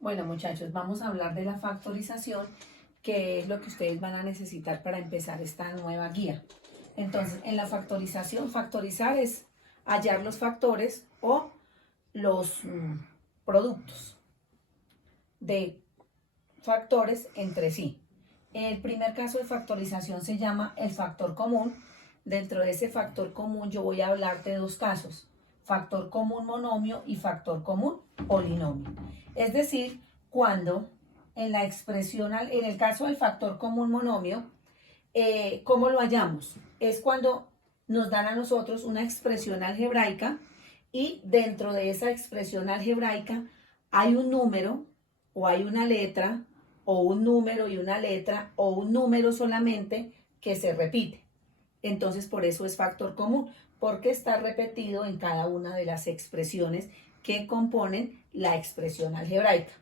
Bueno, muchachos, vamos a hablar de la factorización, que es lo que ustedes van a necesitar para empezar esta nueva guía. Entonces, en la factorización, factorizar es hallar los factores o los productos de factores entre sí. El primer caso de factorización se llama el factor común. Dentro de ese factor común yo voy a hablar de dos casos: factor común monomio y factor común polinomio. Es decir, cuando en la expresión, en el caso del factor común monomio, ¿cómo lo hallamos? Es cuando nos dan a nosotros una expresión algebraica y dentro de esa expresión algebraica hay un número o hay una letra o un número y una letra o un número solamente que se repite. Entonces por eso es factor común, porque está repetido en cada una de las expresiones que componen la expresión algebraica.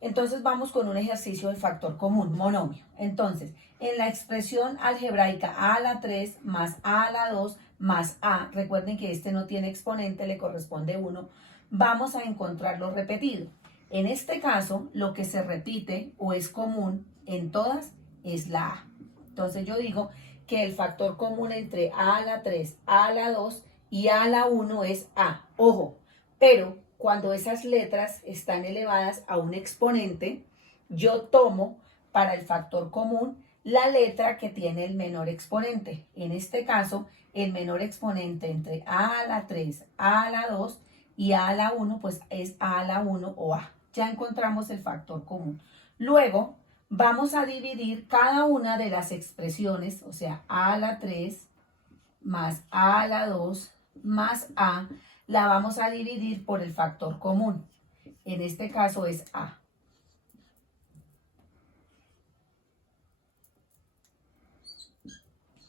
Entonces vamos con un ejercicio de factor común, monomio. Entonces, en la expresión algebraica a a la 3 más a a la 2 más a, recuerden que este no tiene exponente, le corresponde 1, vamos a encontrar lo repetido. En este caso, lo que se repite o es común en todas es la a. Entonces yo digo que el factor común entre a la 3, a la 2 y a la 1 es a. Ojo, pero cuando esas letras están elevadas a un exponente, yo tomo para el factor común la letra que tiene el menor exponente. En este caso, el menor exponente entre a la 3, a la 2 y a la 1, pues es a la 1 o a. Ya encontramos el factor común. Luego, vamos a dividir cada una de las expresiones, o sea, a la 3 más a la 2 más a, la vamos a dividir por el factor común. En este caso es a.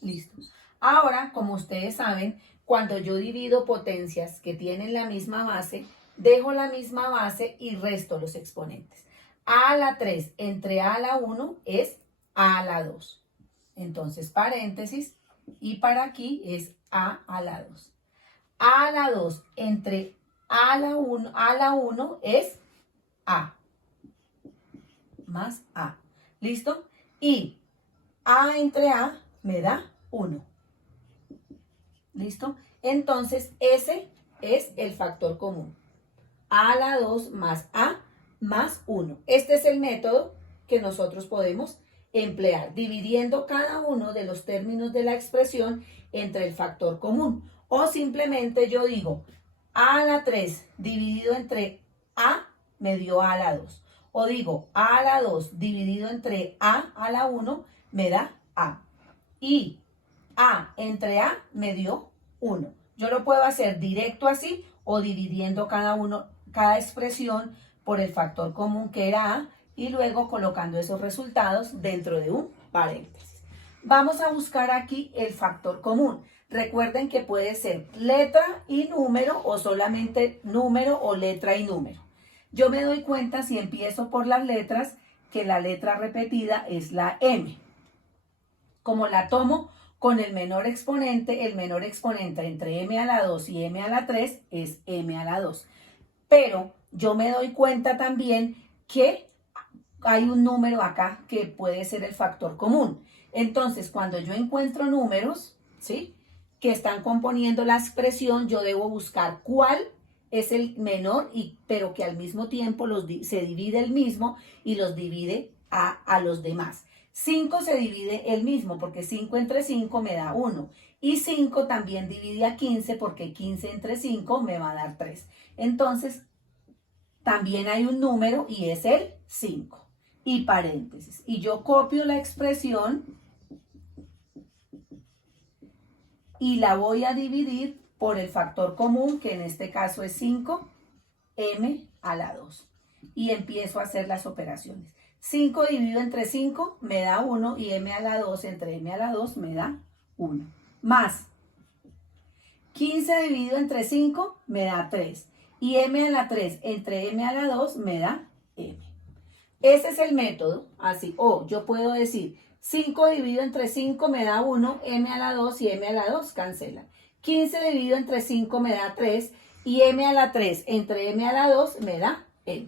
Listo. Ahora, como ustedes saben, cuando yo divido potencias que tienen la misma base, dejo la misma base y resto los exponentes. A a la 3 entre a a la 1 es a a la 2. Entonces, paréntesis, y para aquí es a la 2. A a la 2 entre a la 1 es a más a. ¿Listo? Y a entre a me da 1. ¿Listo? Entonces, ese es el factor común. A a la 2 más a más 1. Este es el método que nosotros podemos emplear, dividiendo cada uno de los términos de la expresión entre el factor común. O simplemente yo digo, a a la 3 dividido entre a me dio a la 2. O digo, a la 2 dividido entre a la 1 me da a. Y a entre a me dio 1. Yo lo puedo hacer directo así o dividiendo cada expresión por el factor común que era a y luego colocando esos resultados dentro de un paréntesis. Vamos a buscar aquí el factor común. Recuerden que puede ser letra y número o solamente número o letra y número. Yo me doy cuenta, si empiezo por las letras, que la letra repetida es la M. Como la tomo con el menor exponente entre m a la 2 y m a la 3 es m a la 2. Pero yo me doy cuenta también que hay un número acá que puede ser el factor común. Entonces, cuando yo encuentro números, ¿sí?, que están componiendo la expresión, yo debo buscar cuál es el menor, pero que al mismo tiempo se divide el mismo y los divide a los demás. 5 se divide el mismo porque 5 entre 5 me da 1. Y 5 también divide a 15 porque 15 entre 5 me va a dar 3. Entonces, también hay un número y es el 5. Y paréntesis. Y yo copio la expresión y la voy a dividir por el factor común, que en este caso es 5m a la 2. Y empiezo a hacer las operaciones. 5 dividido entre 5 me da 1 y m a la 2 entre m a la 2 me da 1. Más 15 dividido entre 5 me da 3. Y m a la 3 entre m a la 2 me da m. Ese es el método, así. O yo puedo decir 5 dividido entre 5 me da 1, m a la 2 y m a la 2 cancelan. 15 dividido entre 5 me da 3 y m a la 3 entre m a la 2 me da m.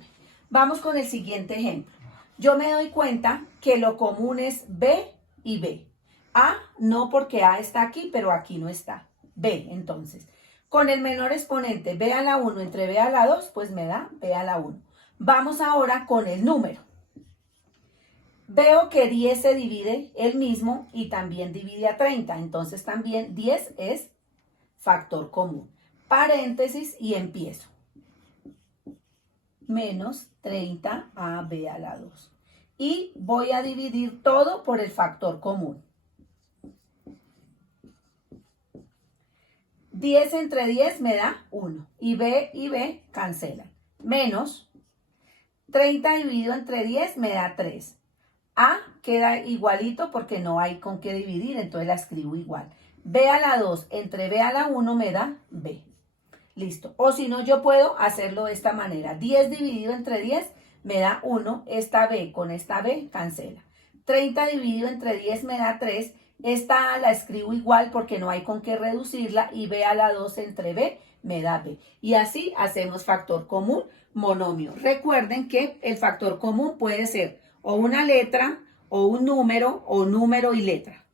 Vamos con el siguiente ejemplo. Yo me doy cuenta que lo común es B y B. A no, porque A está aquí, pero aquí no está. B, entonces. Con el menor exponente B a la 1 entre B a la 2, pues me da B a la 1. Vamos ahora con el número. Veo que 10 se divide el mismo y también divide a 30. Entonces también 10 es factor común. Paréntesis y empiezo. Menos 30 a B a la 2. Y voy a dividir todo por el factor común. 10 entre 10 me da 1. Y B cancelan. Menos 30 dividido entre 10 me da 3. A queda igualito porque no hay con qué dividir, entonces la escribo igual. B a la 2 entre B a la 1 me da B. Listo. O si no, yo puedo hacerlo de esta manera. 10 dividido entre 10 me da 1. Esta B con esta B cancela. 30 dividido entre 10 me da 3. Esta A la escribo igual porque no hay con qué reducirla. Y B a la 2 entre B me da B. Y así hacemos factor común, monomio. Recuerden que el factor común puede ser o una letra, o un número, o número y letra.